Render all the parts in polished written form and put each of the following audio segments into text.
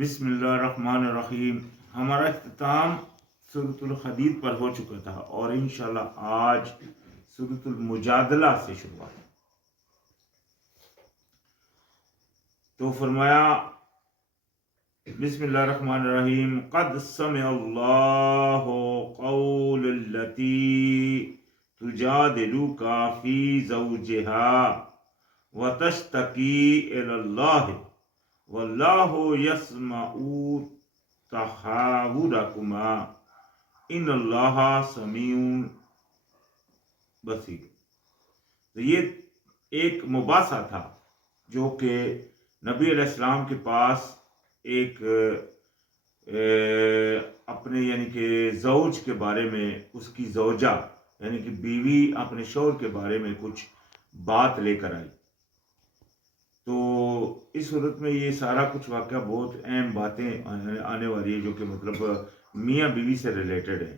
بسم اللہ الرحمن الرحیم۔ ہمارا اختتام سورۃ الحدید پر ہو چکا تھا اور انشاءاللہ آج سورۃ المجادلہ سے شروعات۔ تو فرمایا بسم اللہ الرحمن الرحیم، قد سمع اللہ قول التی تجادلک فی زوجہا وتشتکی الی اللہ واللہ یسمع تحاورکما ان اللہ سمیع بصیر۔ تو یہ ایک مباحثہ تھا جو کہ نبی علیہ السلام کے پاس ایک اپنے یعنی کہ زوج کے بارے میں، اس کی زوجہ یعنی کہ بیوی اپنے شوہر کے بارے میں کچھ بات لے کر آئی۔ تو اس صورت میں یہ سارا کچھ واقعہ بہت اہم باتیں آنے والی ہے جو کہ مطلب میاں بیوی سے ریلیٹڈ ہے،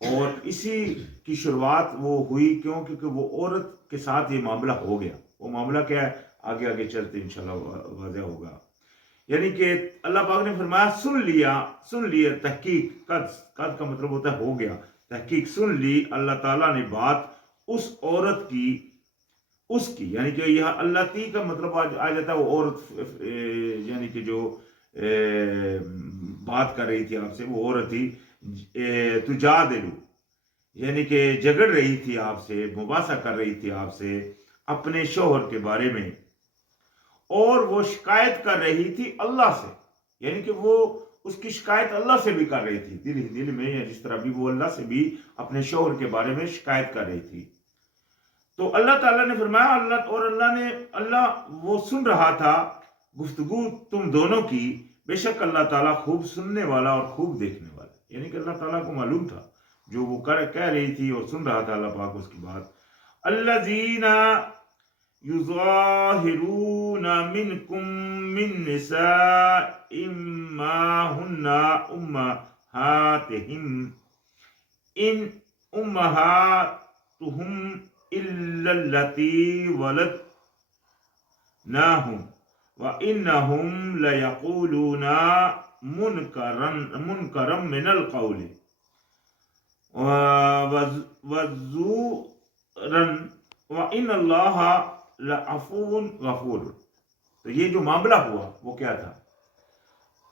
اور اسی کی شروعات وہ ہوئی کیوں؟ کیونکہ وہ عورت کے ساتھ یہ معاملہ ہو گیا۔ وہ معاملہ کیا ہے آگے آگے چلتے انشاءاللہ واضح ہوگا۔ یعنی کہ اللہ پاک نے فرمایا سن لیا تحقیق، قد کا مطلب ہوتا ہے ہو گیا، تحقیق سن لی اللہ تعالیٰ نے بات اس عورت کی، اس کی یعنی کہ یہاں اللہ تی کا مطلب آ جاتا ہے وہ عورت، یعنی کہ جو بات کر رہی تھی آپ سے وہ عورت تھی، تجادلو یعنی کہ جھگڑ رہی تھی آپ سے، مباحثہ کر رہی تھی آپ سے اپنے شوہر کے بارے میں، اور وہ شکایت کر رہی تھی اللہ سے، یعنی کہ وہ اس کی شکایت اللہ سے بھی کر رہی تھی دل میں، یا جس طرح بھی وہ اللہ سے بھی اپنے شوہر کے بارے میں شکایت کر رہی تھی۔ تو اللہ تعالیٰ نے فرمایا اللہ وہ سن رہا تھا گفتگو تم دونوں کی، بے شک اللہ تعالیٰ خوب سننے والا اور خوب دیکھنے والا، یعنی کہ اللہ تعالیٰ کو معلوم تھا جو وہ کہہ رہی تھی اور سن رہا تھا اللہ پاک اس کی بات۔ الذین یظاہرون منکم من نساء ما ہن امہاتہم ان امہاتہم الا اللتی ولدناہم وانہم لیقولون منکرا من القول وزورا وان اللہ لعفو غفور۔ تو یہ جو معاملہ ہوا وہ کیا تھا؟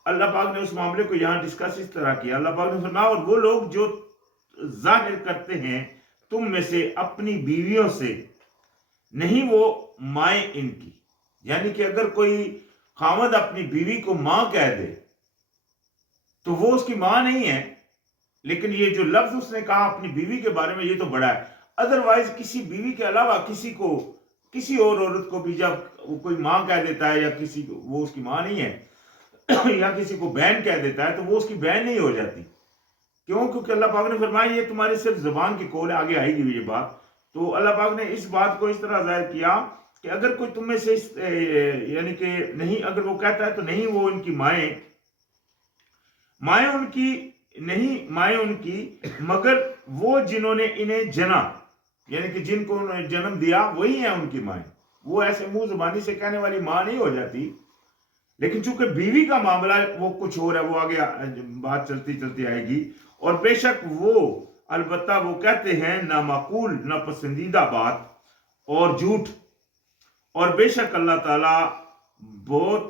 اللہ پاک نے اس معاملے کو یہاں ڈسکس اس طرح کیا۔ اللہ پاک نے فرمایا اور وہ لوگ جو ظاہر کرتے ہیں تم میں سے اپنی بیویوں سے، نہیں وہ مائیں ان کی، یعنی کہ اگر کوئی خاوند اپنی بیوی کو ماں کہہ دے تو وہ اس کی ماں نہیں ہے، لیکن یہ جو لفظ اس نے کہا اپنی بیوی کے بارے میں یہ تو بڑا ہے۔ ادروائز کسی بیوی کے علاوہ کسی اور عورت کو بھی جب وہ کوئی ماں کہہ دیتا ہے یا کسی کو وہ اس کی ماں نہیں ہے یا کسی کو بہن کہہ دیتا ہے تو وہ اس کی بہن نہیں ہو جاتی۔ کیوں؟ کیونکہ اللہ پاک نے فرمایا یہ تمہاری صرف زبان کی قول ہے، آگے آئے گی یہ بات۔ تو اللہ پاک نے اس بات کو اس طرح ظاہر کیا کہ اگر کوئی تم میں سے یعنی کہ نہیں، اگر وہ کہتا ہے تو نہیں وہ ان کی مائیں ان کی نہیں، مائیں ان کی مگر وہ جنہوں نے انہیں جنا، یعنی کہ جن کو انہوں نے جنم دیا وہی ہیں ان کی مائیں۔ وہ ایسے منہ زبانی سے کہنے والی ماں نہیں ہو جاتی، لیکن چونکہ بیوی کا معاملہ وہ کچھ اور ہے، وہ آگے بات چلتی چلتی آئے گی۔ اور بے شک وہ البتہ وہ کہتے ہیں نامعقول، ناپسندیدہ بات اور جھوٹ، اور بے شک اللہ تعالیٰ بہت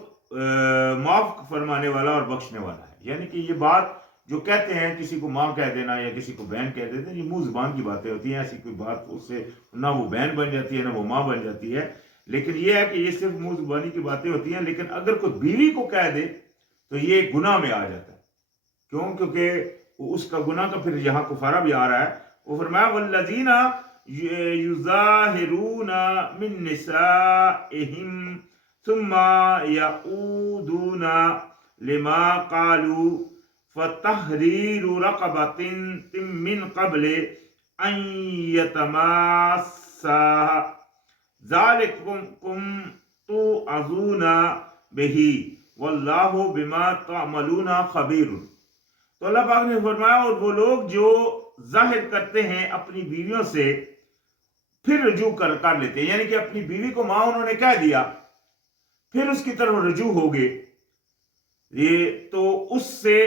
معاف فرمانے والا اور بخشنے والا ہے۔ یعنی کہ یہ بات جو کہتے ہیں کسی کو ماں کہہ دینا یا کسی کو بہن کہہ دیتے ہیں، یہ منہ زبان کی باتیں ہوتی ہیں، ایسی کوئی بات اس سے نہ وہ بہن بن جاتی ہے نہ وہ ماں بن جاتی ہے، لیکن یہ ہے کہ یہ صرف منہ زبانی کی باتیں ہوتی ہیں۔ لیکن اگر کوئی بیوی کو کہہ دے تو یہ گناہ میں آ جاتا ہے۔ کیوں؟ کیونکہ اس کا گناہ کا پھر یہاں کفارہ بھی آ رہا ہے۔ وہ فرمایا والذین یظاہرون من نسائہم ثم یعودون لما قالوا فتحریر رقبۃ من قبل ان یتماسا ذالکم توعظون بہ واللہ بما تعملون خبیر۔ تو اللہ پاک نے فرمایا اور وہ لوگ جو ظاہر کرتے ہیں اپنی بیویوں سے پھر رجوع کر لیتے ہیں، یعنی کہ اپنی بیوی کو ماں انہوں نے کہہ دیا پھر اس کی طرف رجوع ہو گئے، یہ تو اس سے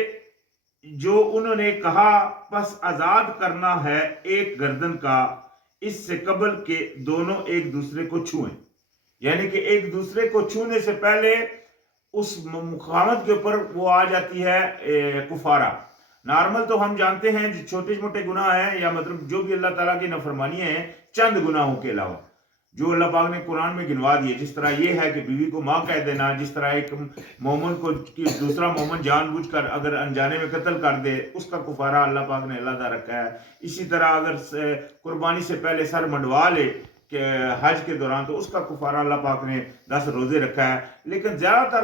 جو انہوں نے کہا پس آزاد کرنا ہے ایک گردن کا اس سے قبل کہ دونوں ایک دوسرے کو چھوئیں، یعنی کہ ایک دوسرے کو چھونے سے پہلے اس مقامت کے اوپر وہ آ جاتی ہے کفارہ۔ نارمل تو ہم جانتے ہیں جو چھوٹے موٹے گناہ ہیں یا مطلب جو بھی اللہ تعالیٰ کی نافرمانی ہیں چند گناہوں کے علاوہ جو اللہ پاک نے قرآن میں گنوا دیے، جس طرح یہ ہے کہ بیوی کو ماں کہہ دینا، جس طرح ایک مومن کو دوسرا مومن جان بوجھ کر اگر انجانے میں قتل کر دے اس کا کفارہ اللہ پاک نے علیحدہ رکھا ہے۔ اسی طرح اگر قربانی سے پہلے سر منڈوا لے کہ حج کے دوران تو اس کا کفارہ اللہ پاک نے 10 روزے رکھا ہے۔ لیکن زیادہ تر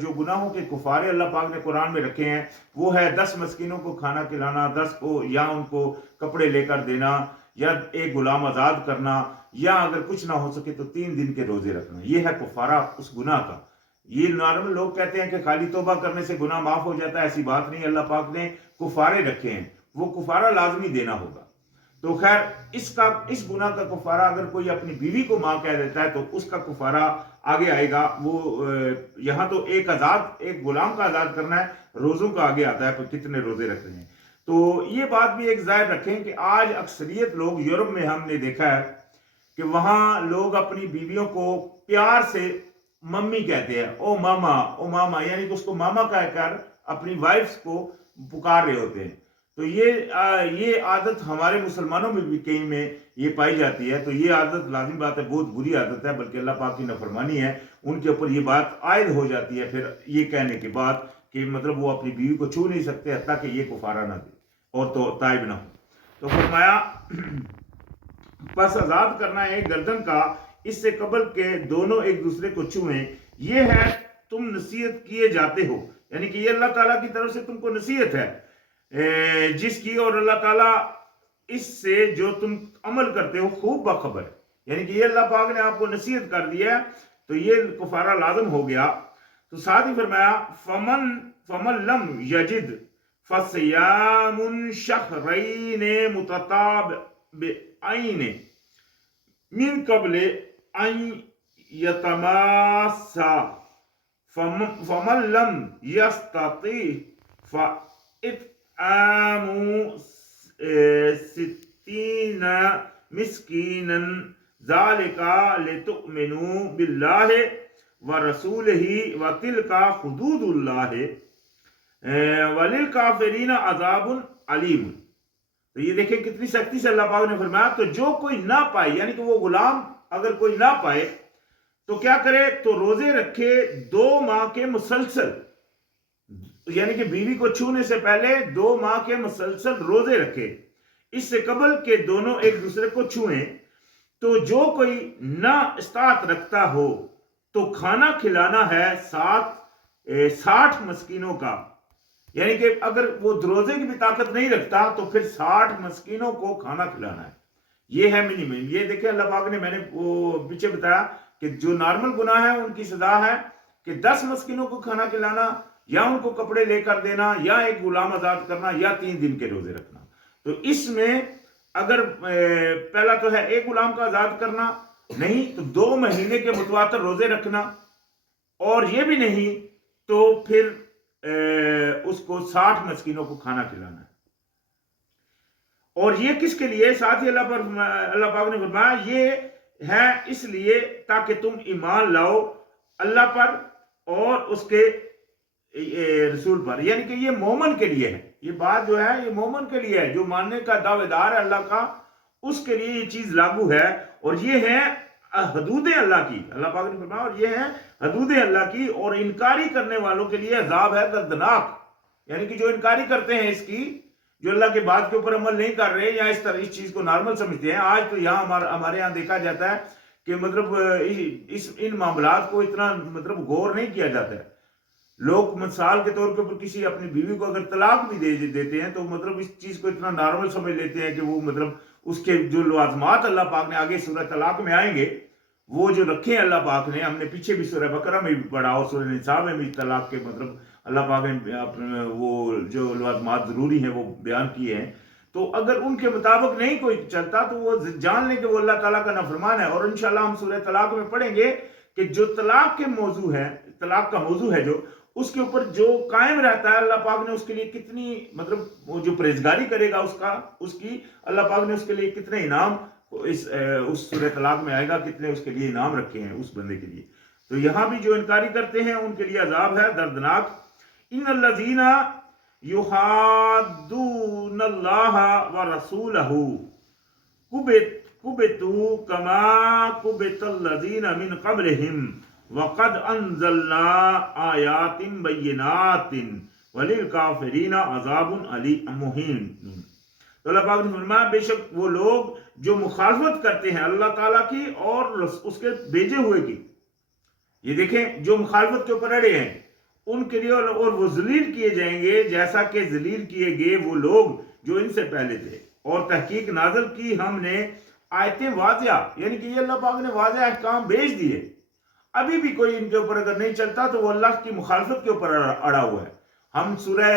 جو گناہوں کے کفارے اللہ پاک نے قرآن میں رکھے ہیں وہ ہے 10 مسکینوں کو کھانا کھلانا، 10 کو یا ان کو کپڑے لے کر دینا، یا ایک غلام آزاد کرنا، یا اگر کچھ نہ ہو سکے تو 3 دن کے روزے رکھنا۔ یہ ہے کفارہ اس گناہ کا۔ یہ نارمل لوگ کہتے ہیں کہ خالی توبہ کرنے سے گناہ معاف ہو جاتا ہے، ایسی بات نہیں۔ اللہ پاک نے کفارے رکھے ہیں، وہ کفارہ لازمی دینا ہوگا۔ تو خیر اس گناہ کا کفارہ اگر کوئی اپنی بیوی کو ماں کہہ دیتا ہے تو اس کا کفارہ آگے آئے گا۔ وہ یہاں تو ایک غلام کا آزاد کرنا ہے، روزوں کا آگے آتا ہے پھر کتنے روزے رکھ رہے ہیں۔ تو یہ بات بھی ایک ظاہر رکھیں کہ آج اکثریت لوگ یورپ میں ہم نے دیکھا ہے کہ وہاں لوگ اپنی بیویوں کو پیار سے ممی کہتے ہیں، او ماما، یعنی کہ اس کو ماما کہہ کر اپنی وائفز کو پکار رہے ہوتے ہیں۔ تو یہ عادت ہمارے مسلمانوں میں بھی کئی میں یہ پائی جاتی ہے۔ تو یہ عادت لازم بات ہے، بہت بری عادت ہے، بلکہ اللہ پاک کی نافرمانی ہے۔ ان کے اوپر یہ بات عائد ہو جاتی ہے پھر یہ کہنے کے بعد کہ مطلب وہ اپنی بیوی کو چھو نہیں سکتے حتیٰ کہ یہ کفارہ نہ دے اور تو تائب نہ ہو۔ تو فرمایا پس آزاد کرنا ہے گردن کا اس سے قبل کہ دونوں ایک دوسرے کو چھوئیں، یہ ہے تم نصیحت کیے جاتے ہو، یعنی کہ یہ اللہ تعالیٰ کی طرف سے تم کو نصیحت ہے جس کی، اور اللہ تعالیٰ اس سے جو تم عمل کرتے ہو خوب باخبر ہے، یعنی کہ یہ اللہ پاک نے آپ کو نصیحت کر دیا تو یہ کفارہ لازم ہو گیا۔ تو ساتھ ہی فرمایا فمن لم یجد فصیام شہرین متتابعین من قبل ان یتماسا فمن لم یستطع فاطعام 60 مسکینا ذالک لتؤمنوا باللہ ورسولہ وتلک حدود اللہ وللکافرین عذاب علیم۔ تو یہ دیکھیں کتنی سختی سے اللہ پاک نے فرمایا، تو جو کوئی نہ پائے، یعنی کہ وہ غلام اگر کوئی نہ پائے تو کیا کرے، تو روزے رکھے 2 ماہ کے مسلسل، یعنی کہ بیوی کو چھونے سے پہلے 2 ماہ کے مسلسل روزے رکھے اس سے قبل کہ دونوں ایک دوسرے کو چھوئیں۔ تو جو کوئی نہ استطاعت رکھتا ہو تو کھانا کھلانا ہے 60 مسکینوں کا، یعنی کہ اگر وہ روزے کی بھی طاقت نہیں رکھتا تو پھر 60 مسکینوں کو کھانا کھلانا ہے، یہ ہے منیمم۔ یہ دیکھیں اللہ پاک نے، میں نے وہ پیچھے بتایا کہ جو نارمل گناہ ہے ان کی سزا ہے کہ 10 مسکینوں کو کھانا کھلانا، یا ان کو کپڑے لے کر دینا، یا ایک غلام آزاد کرنا، یا 3 دن کے روزے رکھنا۔ تو اس میں اگر پہلا تو ہے ایک غلام کا آزاد کرنا، نہیں تو 2 مہینے کے متواتر روزے رکھنا، اور یہ بھی نہیں تو پھر اس کو 60 مسکینوں کو کھانا کھلانا ہے۔ اور یہ کس کے لیے؟ ساتھ ہی اللہ پاک نے فرمایا یہ ہے اس لیے تاکہ تم ایمان لاؤ اللہ پر اور اس کے رسول پر، یعنی کہ یہ مومن کے لیے ہے، یہ بات جو ہے یہ مومن کے لیے ہے، جو ماننے کا دعوے دار ہے اللہ کا، اس کے لیے یہ چیز لاگو ہے۔ اور یہ ہے حدود اللہ کی، اللہ پاک نے فرمایا اور یہ ہے حدود اللہ کی، اور انکاری کرنے والوں کے لیے عذاب ہے دردناک، یعنی کہ جو انکاری کرتے ہیں اس کی، جو اللہ کے بات کے اوپر عمل نہیں کر رہے یا اس طرح اس چیز کو نارمل سمجھتے ہیں۔ آج تو یہاں ہمارے یہاں دیکھا جاتا ہے کہ مطلب ان معاملات کو اتنا مطلب غور نہیں کیا جاتا ہے۔ لوگ مثال کے طور کے اوپر کسی اپنی بیوی کو اگر طلاق بھی دے دیتے ہیں تو مطلب اس چیز کو اتنا نارمل سمجھ لیتے ہیں کہ وہ مطلب اس کے جو لوازمات اللہ پاک نے آگے سورہ طلاق میں آئیں گے وہ جو رکھے ہیں اللہ پاک نے، ہم نے پیچھے بھی سورہ بقرہ میں بھی پڑھا اور سورہ نساء میں بھی طلاق کے مطلب اللہ پاک نے وہ جو لوازمات ضروری ہیں وہ بیان کیے ہیں۔ تو اگر ان کے مطابق نہیں کوئی چلتا تو وہ جان لیں کہ وہ اللہ تعالیٰ کا نافرمان ہے۔ اور انشاءاللہ ہم سورہ طلاق میں پڑھیں گے کہ جو طلاق کے موضوع ہے، طلاق کا موضوع ہے جو، اس کے اوپر جو قائم رہتا ہے اللہ پاک نے اس کے لیے کتنی مطلب وہ جو پرہیزگاری کرے گا اس کی اللہ پاک نے اس کے لیے کتنے انعام اس سورہ طلاق میں آئے گا، کتنے اس کے لیے انعام رکھے ہیں اس بندے کے لیے۔ تو یہاں بھی جو انکاری کرتے ہیں ان کے لیے عذاب ہے دردناک۔ ان الذین یحادون اللہ ورسولہ کبتوا کما کبت الذین من قبلہم وقد انزلنا آیات بینات وللکافرین عذاب مہین۔ تو اللہ پاک نے فرمایا بے شک وہ لوگ جو مخالفت کرتے ہیں اللہ تعالیٰ کی اور اس کے بھیجے ہوئے کی، یہ دیکھیں جو مخالفت کے اوپر اڑے ہیں ان کے لیے اور وہ ذلیل کیے جائیں گے جیسا کہ ذلیل کیے گئے وہ لوگ جو ان سے پہلے تھے۔ اور تحقیق نازل کی ہم نے آیتیں واضح، یعنی کہ یہ اللہ پاک نے واضح احکام بھیج دیے، ابھی بھی کوئی ان کے اوپر اگر نہیں چلتا تو وہ اللہ کی مخالفت کے اوپر اڑا ہوا ہے۔ ہم سورہ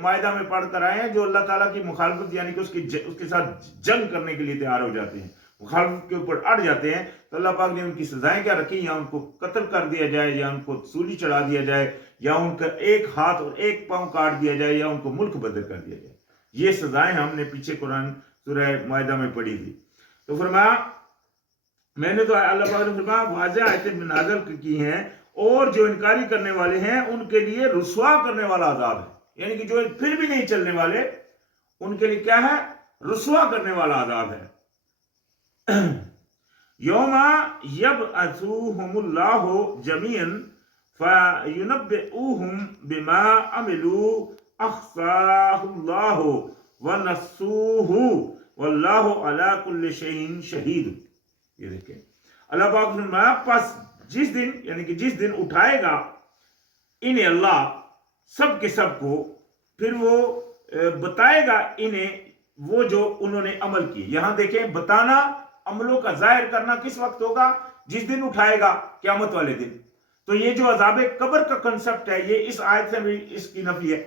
مائدہ میں پڑھ کر آئے ہیں جو اللہ تعالیٰ کی مخالفت یعنی کہ اس کے ساتھ جنگ کرنے کے لیے تیار ہو جاتے ہیں، مخالفت کے اوپر اڑ جاتے ہیں، تو اللہ پاک نے ان کی سزائیں کیا رکھی، یا ان کو قتل کر دیا جائے، یا ان کو سولی چڑھا دیا جائے، یا ان کا ایک ہاتھ اور ایک پاؤں کاٹ دیا جائے، یا ان کو ملک بدر کر دیا جائے۔ یہ سزائیں ہم نے پیچھے قرآن سورہ مائدہ میں پڑھی تھی۔ تو فرمایا میں نے تو اللہ پاک نے فرمایا واضح آیتیں نازل کی ہیں، اور جو انکاری کرنے والے ہیں ان کے لیے رسوا کرنے والا عذاب ہے، یعنی کہ جو پھر بھی نہیں چلنے والے ان کے لیے کیا ہے، رسوا کرنے والا عذاب ہے۔ یوم یبعثوہم اللہ جمیعا فینبئوہم بما عملوا احصاہ اللہ ونسوہ واللہ علی کل شیء شہید۔ یہ دیکھیں اللہ پاک نے فرمایا پس جس دن یعنی کہ جس دن اٹھائے گا انہیں اللہ سب کے سب کو، پھر وہ بتائے گا انہیں وہ جو انہوں نے عمل کیے۔ یہاں دیکھیں بتانا، عملوں کا ظاہر کرنا کس وقت ہوگا، جس دن اٹھائے گا، قیامت والے دن۔ تو یہ جو عذاب قبر کا کنسپٹ ہے یہ اس آیت سے بھی اس کی نفی ہے،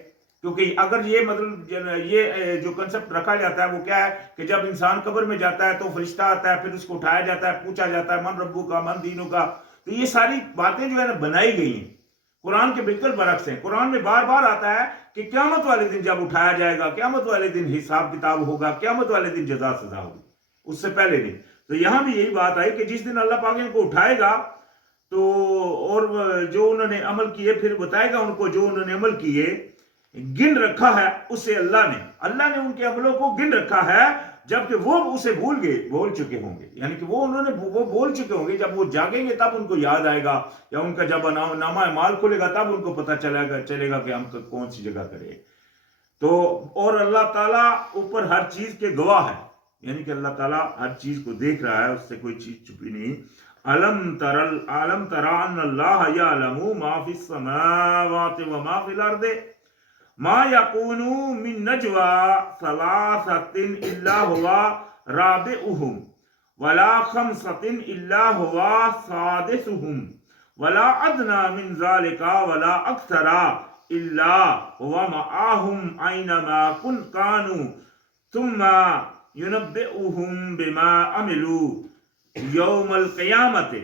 کیونکہ اگر یہ مطلب یہ جو کنسپٹ رکھا جاتا ہے وہ کیا ہے کہ جب انسان قبر میں جاتا ہے تو فرشتہ آتا ہے، پھر اس کو اٹھایا جاتا ہے، پوچھا جاتا ہے من ربو کا من دینوں کا، تو یہ ساری باتیں جو ہے نا بنائی گئی ہیں، قرآن کے بالکل برعکس ہیں۔ قرآن میں بار بار آتا ہے کہ قیامت والے دن جب اٹھایا جائے گا، قیامت والے دن حساب کتاب ہوگا، قیامت والے دن جزا سزا ہوگی، اس سے پہلے نہیں۔ تو یہاں بھی یہی بات آئی کہ جس دن اللہ پاک ان کو اٹھائے گا تو اور جو انہوں نے عمل کیے پھر بتائے گا ان کو جو انہوں نے عمل کیے، گن رکھا ہے اسے اللہ نے ان کے عملوں کو گن رکھا ہے، جبکہ وہ اسے بھول چکے ہوں گے، یعنی کہ وہ بھول چکے ہوں گے، جب وہ جاگیں گے تب ان کو یاد آئے گا، یا ان کا جب نامہ اعمال کھلے گا تب ان کو پتہ چلے گا کہ ہم کون سی جگہ کرے۔ تو اور اللہ تعالیٰ اوپر ہر چیز کے گواہ ہے، یعنی کہ اللہ تعالیٰ ہر چیز کو دیکھ رہا ہے، اس سے کوئی چیز چھپی نہیں۔ علم تر ان اللہ یعلم ما فی السماوات وما فی الارض ما یکون من نجوى ثلاثۃ الا هو رابعهم ولا خمسۃ الا هو سادسهم ولا ادنى من ذلك ولا اکثر الا هو معهم اينما كانوا ثم ينبئهم بما عملوا یوم القیامت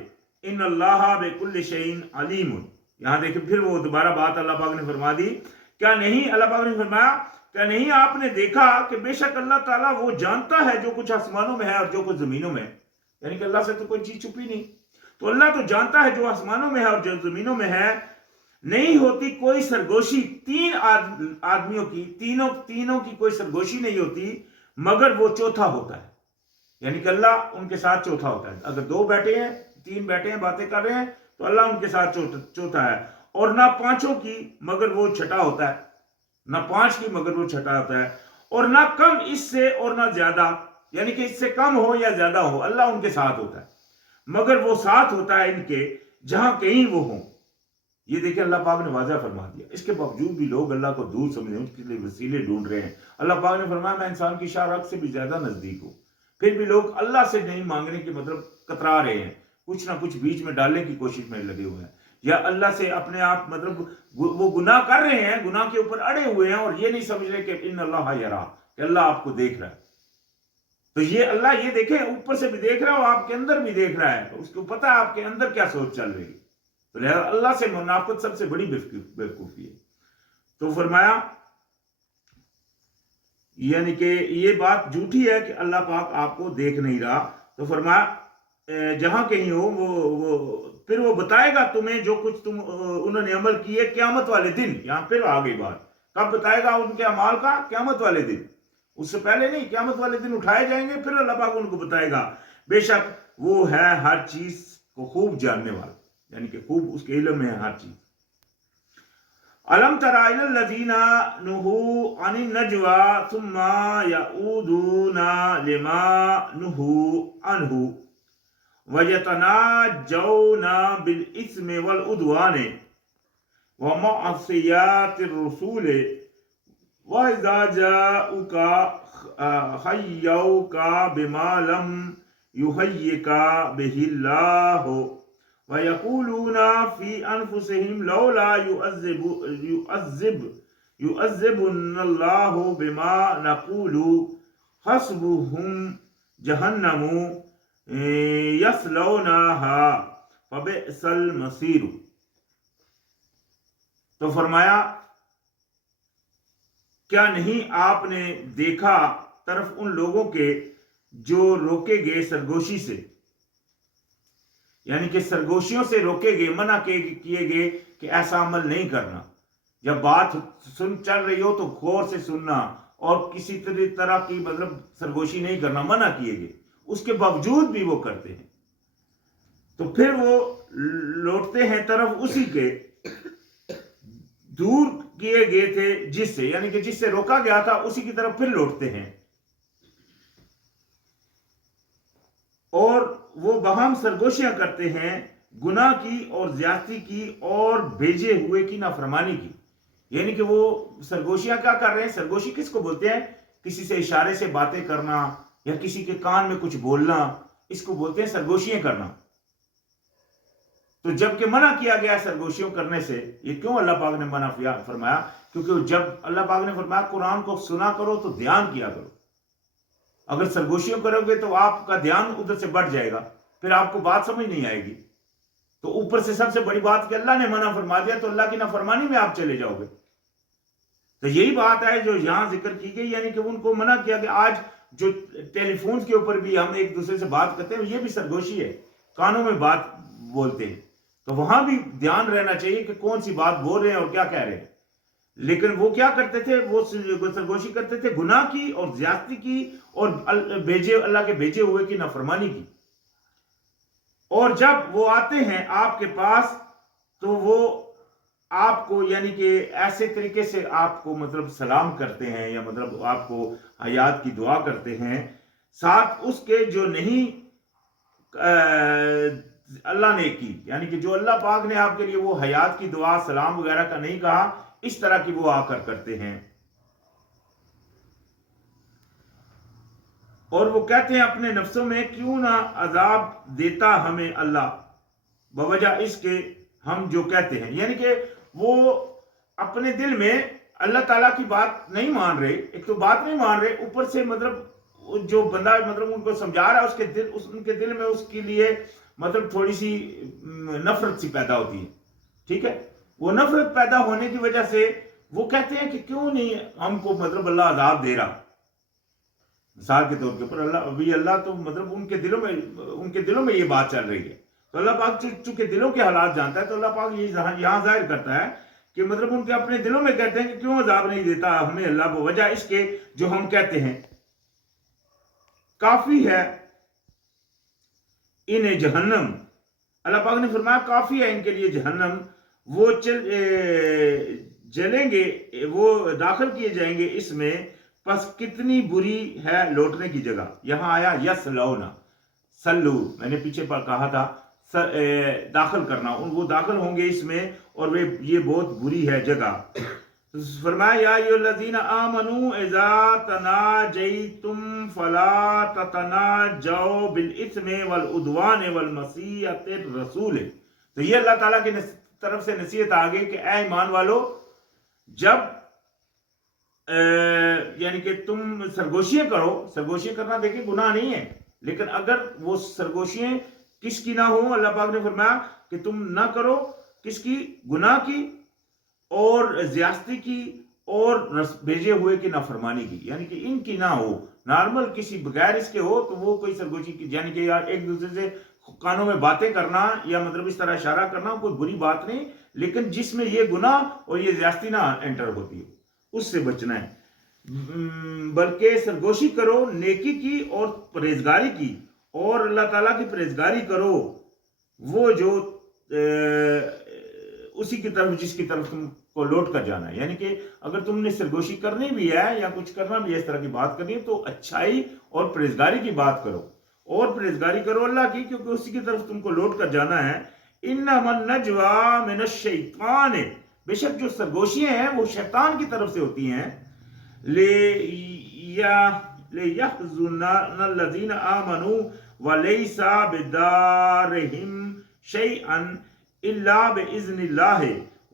ان اللہ بكل شیء علیم۔ یہاں دیکھیں پھر وہ دوبارہ بات اللہ پاک نے فرما دی، کیا نہیں اللہ پاک نے فرمایا کیا نہیں آپ نے دیکھا کہ بے شک اللہ تعالیٰ وہ جانتا ہے جو کچھ آسمانوں میں ہے اور جو کچھ زمینوں میں ہے، یعنی کہ اللہ سے تو کوئی چیز چھپی نہیں۔ تو اللہ تو جانتا ہے جو آسمانوں میں ہے اور جو زمینوں میں ہے۔ نہیں ہوتی کوئی سرگوشی تین آدمیوں کی، تینوں کی کوئی سرگوشی نہیں ہوتی مگر وہ چوتھا ہوتا ہے، یعنی کہ اللہ ان کے ساتھ چوتھا ہوتا ہے۔ اگر دو بیٹھے ہیں، تین بیٹھے ہیں باتیں کر رہے ہیں تو اللہ ان کے ساتھ چوتھا ہے، اور نہ پانچوں کی مگر وہ چھٹا ہوتا ہے، نہ پانچ کی مگر وہ چھٹا ہوتا ہے، اور نہ کم اس سے اور نہ زیادہ، یعنی کہ اس سے کم ہو یا زیادہ ہو اللہ ان کے ساتھ ہوتا ہے، مگر وہ ساتھ ہوتا ہے ان کے جہاں کہیں وہ ہوں۔ یہ دیکھیں اللہ پاک نے واضح فرما دیا، اس کے باوجود بھی لوگ اللہ کو دور سمجھیں، اس کے لیے وسیلے ڈھونڈ رہے ہیں۔ اللہ پاک نے فرمایا میں انسان کی شاہ رخ سے بھی زیادہ نزدیک ہوں، پھر بھی لوگ اللہ سے نہیں مانگنے کی مطلب کترا رہے ہیں، کچھ نہ کچھ بیچ میں ڈالنے کی کوشش میں لگے ہوئے ہیں، یا اللہ سے اپنے آپ مطلب وہ گناہ کر رہے ہیں، گناہ کے اوپر اڑے ہوئے ہیں، اور یہ نہیں سمجھ رہے کہ ان اللہ یرا، کہ اللہ آپ کو دیکھ رہا ہے۔ تو یہ اللہ یہ دیکھیں اوپر سے بھی دیکھ رہا ہے اور آپ کے اندر بھی دیکھ رہا ہے، تو اس کو پتہ ہے آپ کے اندر کیا سوچ چل رہی ہے۔ تو لہذا اللہ سے منافقت سب سے بڑی بیوقوفی ہے. تو فرمایا یعنی کہ یہ بات جھوٹی ہے کہ اللہ پاک آپ کو دیکھ نہیں رہا. تو فرمایا جہاں کہیں ہو وہ پھر وہ بتائے گا تمہیں جو کچھ انہوں نے عمل کیے قیامت والے دن. یہاں پھر آ گئی بات, کب بتائے گا ان کے اعمال کا؟ قیامت والے دن, اس سے پہلے نہیں. قیامت والے دن اٹھائے جائیں گے, پھر اللہ پاک ان کو بتائے گا. بے شک وہ ہے ہر چیز کو خوب جاننے والا, یعنی کہ خوب اس کے علم میں ہے ہر چیز. الم تر الی الذین نہوا عن النجوى ثم یعودون لما نہوا عنہ ویتناجون بالاثم والعدوان ومعصیات الرسول وَإِذَا جَاءُوكَ حَيَّوْكَ بِمَا لَمْ يُحَيِّكَ بِهِ اللَّهُ وَيَقُولُونَ فِي أَنفُسِهِمْ لَوْلَا يُعَذِّبُنَّ اللَّهُ بِمَا نَقُولُ حَسْبُهُمْ جَهَنَّمُ يَصْلَوْنَهَا فَبِئْسَ الْمَصِيرُ. تو فرمایا کیا نہیں آپ نے دیکھا طرف ان لوگوں کے جو روکے گئے سرگوشی سے, یعنی کہ سرگوشیوں سے روکے گئے, منع کیے گئے کہ ایسا عمل نہیں کرنا. جب بات چل رہی ہو تو غور سے سننا اور کسی طرح کی مطلب سرگوشی نہیں کرنا, منع کیے گئے. اس کے باوجود بھی وہ کرتے ہیں. تو پھر وہ لوٹتے ہیں طرف اسی کے دور کیے گئے تھے جس سے, یعنی کہ جس سے روکا گیا تھا اسی کی طرف پھر لوٹتے ہیں. اور وہ باہم سرگوشیاں کرتے ہیں گناہ کی اور زیادتی کی اور بھیجے ہوئے کی نافرمانی کی. یعنی کہ وہ سرگوشیاں کیا کر رہے ہیں؟ سرگوشی کس کو بولتے ہیں؟ کسی سے اشارے سے باتیں کرنا یا کسی کے کان میں کچھ بولنا, اس کو بولتے ہیں سرگوشیاں کرنا. تو جب کہ منع کیا گیا سرگوشیوں کرنے سے, یہ کیوں اللہ پاک نے منع فرمایا؟ کیونکہ جب اللہ پاک نے فرمایا قرآن کو سنا کرو تو دھیان کیا کرو. اگر سرگوشیوں کرو گے تو آپ کا دھیان ادھر سے بڑھ جائے گا, پھر آپ کو بات سمجھ نہیں آئے گی. تو اوپر سے سب سے بڑی بات کہ اللہ نے منع فرما دیا تو اللہ کی نافرمانی میں آپ چلے جاؤ گے. تو یہی بات ہے جو یہاں ذکر کی گئی, یعنی کہ ان کو منع کیا کہ آج جو ٹیلی فونز کے اوپر بھی ہم ایک دوسرے سے بات کرتے ہیں یہ بھی سرگوشی ہے, کانوں میں بات بولتے ہیں. تو وہاں بھی دھیان رہنا چاہیے کہ کون سی بات بول رہے ہیں اور کیا کہہ رہے ہیں. لیکن وہ کیا کرتے تھے؟ وہ سرگوشی کرتے تھے گناہ کی اور زیادتی کی اور اللہ کے بھیجے ہوئے کی نافرمانی کی. اور جب وہ آتے ہیں آپ کے پاس تو وہ آپ کو یعنی کہ ایسے طریقے سے آپ کو مطلب سلام کرتے ہیں یا مطلب آپ کو حیات کی دعا کرتے ہیں ساتھ اس کے جو نہیں اللہ نے کی, یعنی کہ جو اللہ پاک نے آپ کے لیے وہ حیات کی دعا سلام وغیرہ کا نہیں کہا, اس طرح کی وہ آ کر کرتے ہیں. اور وہ کہتے ہیں اپنے نفسوں میں کیوں نہ عذاب دیتا ہمیں اللہ بوجہ اس کے ہم جو کہتے ہیں. یعنی کہ وہ اپنے دل میں اللہ تعالیٰ کی بات نہیں مان رہے, ایک تو بات نہیں مان رہے, اوپر سے مطلب جو بندہ مطلب ان کو سمجھا رہا ہے ان کے دل میں اس کے لیے مطلب تھوڑی سی نفرت سی پیدا ہوتی ہے. ٹھیک ہے, وہ نفرت پیدا ہونے کی وجہ سے وہ کہتے ہیں کہ کیوں نہیں ہم کو مطلب اللہ عذاب دے رہا. مثال کے طور کے اوپر اللہ تو مطلب ان کے دلوں میں یہ بات چل رہی ہے. تو اللہ پاک چونکہ دلوں کے حالات جانتا ہے تو اللہ پاک یہاں ظاہر کرتا ہے کہ مطلب ان کے اپنے دلوں میں کہتے ہیں کہ کیوں عذاب نہیں دیتا ہمیں اللہ بوجہ اس کے جو ہم کہتے ہیں. کافی ہے انہیں جہنم, اللہ پاک نے فرمایا کافی ہے ان کے لیے جہنم, وہ جلیں گے, وہ داخل کیے جائیں گے اس میں, پس کتنی بری ہے لوٹنے کی جگہ. یہاں آیا یسلونا, سلو میں نے پیچھے پر کہا تھا داخل کرنا, وہ داخل ہوں گے اس میں اور یہ بہت بری ہے جگہ. فرمایا یا ایھا الذین آمنوا اذا تناجیتم فلا تتناجوا بالاثم والعدوان والمعصیۃ الرسول. تو یہ اللہ تعالیٰ کی طرف سے نصیحت آ گئی کہ اے ایمان والو جب یعنی کہ تم سرگوشیاں کرو, سرگوشیاں کرنا دیکھیں گناہ نہیں ہے, لیکن اگر وہ سرگوشیاں کس کی نہ ہوں, اللہ پاک نے فرمایا کہ تم نہ کرو کس کی؟ گناہ کی اور زیاستی کی اور بھیجے ہوئے کی نافرمانی کی، یعنی کہ ان کی نہ ہو، نارمل کسی بغیر اس کے ہو تو وہ کوئی سرگوشی کی، یعنی کہ یار ایک دوسرے سے کانوں میں باتیں کرنا یا مطلب اس طرح اشارہ کرنا کوئی بری بات نہیں، لیکن جس میں یہ گناہ اور یہ زیاستی نہ انٹر ہوتی ہے اس سے بچنا ہے، بلکہ سرگوشی کرو نیکی کی اور پرہیزگاری کی، اور اللہ تعالیٰ کی پرہیزگاری کرو، وہ جو اسی کی طرف جس کی طرف تم کو لوٹ کر جانا ہے، یعنی کہ اگر تم نے سرگوشی کرنی بھی ہے یا کچھ کرنا بھی ہے، اس طرح کی بات کرنی ہے تو اچھائی اور پرہیزگاری کی بات کرو، اور پرہیزگاری کرو اللہ کی، کیونکہ اسی کی طرف تم کو لوٹ کر جانا ہے۔ انما النجوى من الشیطان، بے شک جو سرگوشیاں ہیں وہ شیطان کی طرف سے ہوتی ہیں، لِيَحْزُنَ الَّذِينَ آمَنُوا وَلَيْسَ بِضَارِّهِمْ شَيْئًا إِلَّا بِإِذْنِ اللَّهِ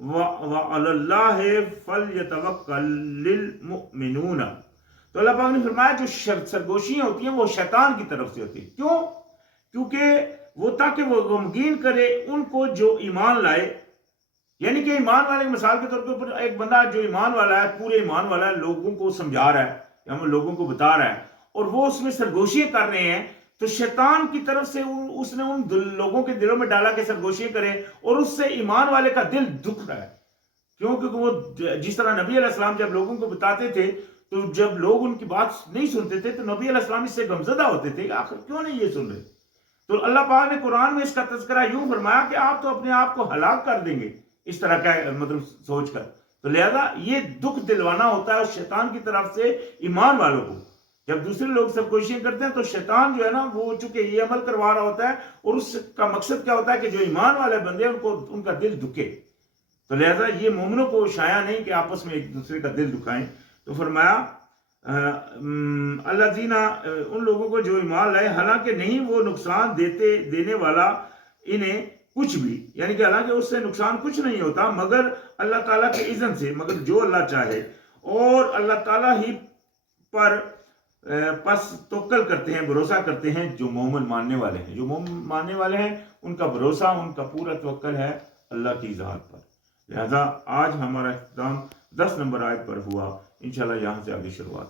وَعَلَى اللَّهِ فَلْيَتَوَكَّلِ الْمُؤْمِنُونَ۔ تو اللہ پاک نے فرمایا جو سرگوشیاں ہوتی ہیں وہ شیطان کی طرف سے ہوتی ہیں، کیوں؟ کیونکہ وہ تاکہ وہ غمگین کرے ان کو جو ایمان لائے، یعنی کہ ایمان والے مثال کے طور پر ایک بندہ جو ایمان والا ہے، پورے ایمان والا ہے، لوگوں کو سمجھا رہا ہے یا لوگوں کو بتا رہا ہے، اور وہ اس میں سرگوشیاں کر رہے ہیں، تو شیطان کی طرف سے اس نے ان لوگوں کے دلوں میں ڈالا کہ سرگوشیاں کریں، اور اس سے ایمان والے کا دل دکھ رہا ہے، کیوں؟ کیونکہ وہ جس طرح نبی علیہ السلام جب لوگوں کو بتاتے تھے تو جب لوگ ان کی بات نہیں سنتے تھے تو نبی علیہ السلام اس سے غمزدہ ہوتے تھے کہ آخر کیوں نہیں یہ سن رہے؟ تو اللہ پاک نے قرآن میں اس کا تذکرہ یوں فرمایا کہ آپ تو اپنے آپ کو ہلاک کر دیں گے اس طرح کا مطلب سوچ کر، تو لہذا یہ دکھ دلوانا ہوتا ہے اس شیطان کی طرف سے ایمان والوں کو، جب دوسرے لوگ سب کوششیں کرتے ہیں تو شیطان جو ہے نا وہ چونکہ یہ عمل کروا رہا ہوتا ہے، اور اس کا مقصد کیا ہوتا ہے کہ جو ایمان والے بندے ہیں ان کا دل دکھے، تو لہذا یہ مومنوں کو شایع نہیں کہ آپس میں ایک دوسرے کا دل دکھائیں۔ تو فرمایا اللہ زینہ ان لوگوں کو جو ایمان لائے، حالانکہ نہیں وہ نقصان دینے والا انہیں کچھ بھی، یعنی کہ حالانکہ اس سے نقصان کچھ نہیں ہوتا مگر اللہ تعالیٰ کے اذن سے، مگر جو اللہ چاہے، اور اللہ تعالیٰ ہی پر پس توکل کرتے ہیں، بھروسہ کرتے ہیں جو مومن ماننے والے ہیں، جو مومن ماننے والے ہیں ان کا بھروسہ، ان کا پورا توکل ہے اللہ کی ذات پر۔ لہذا آج ہمارا اختتام 10 نمبر آیت پر ہوا، انشاءاللہ یہاں سے آگے شروعات۔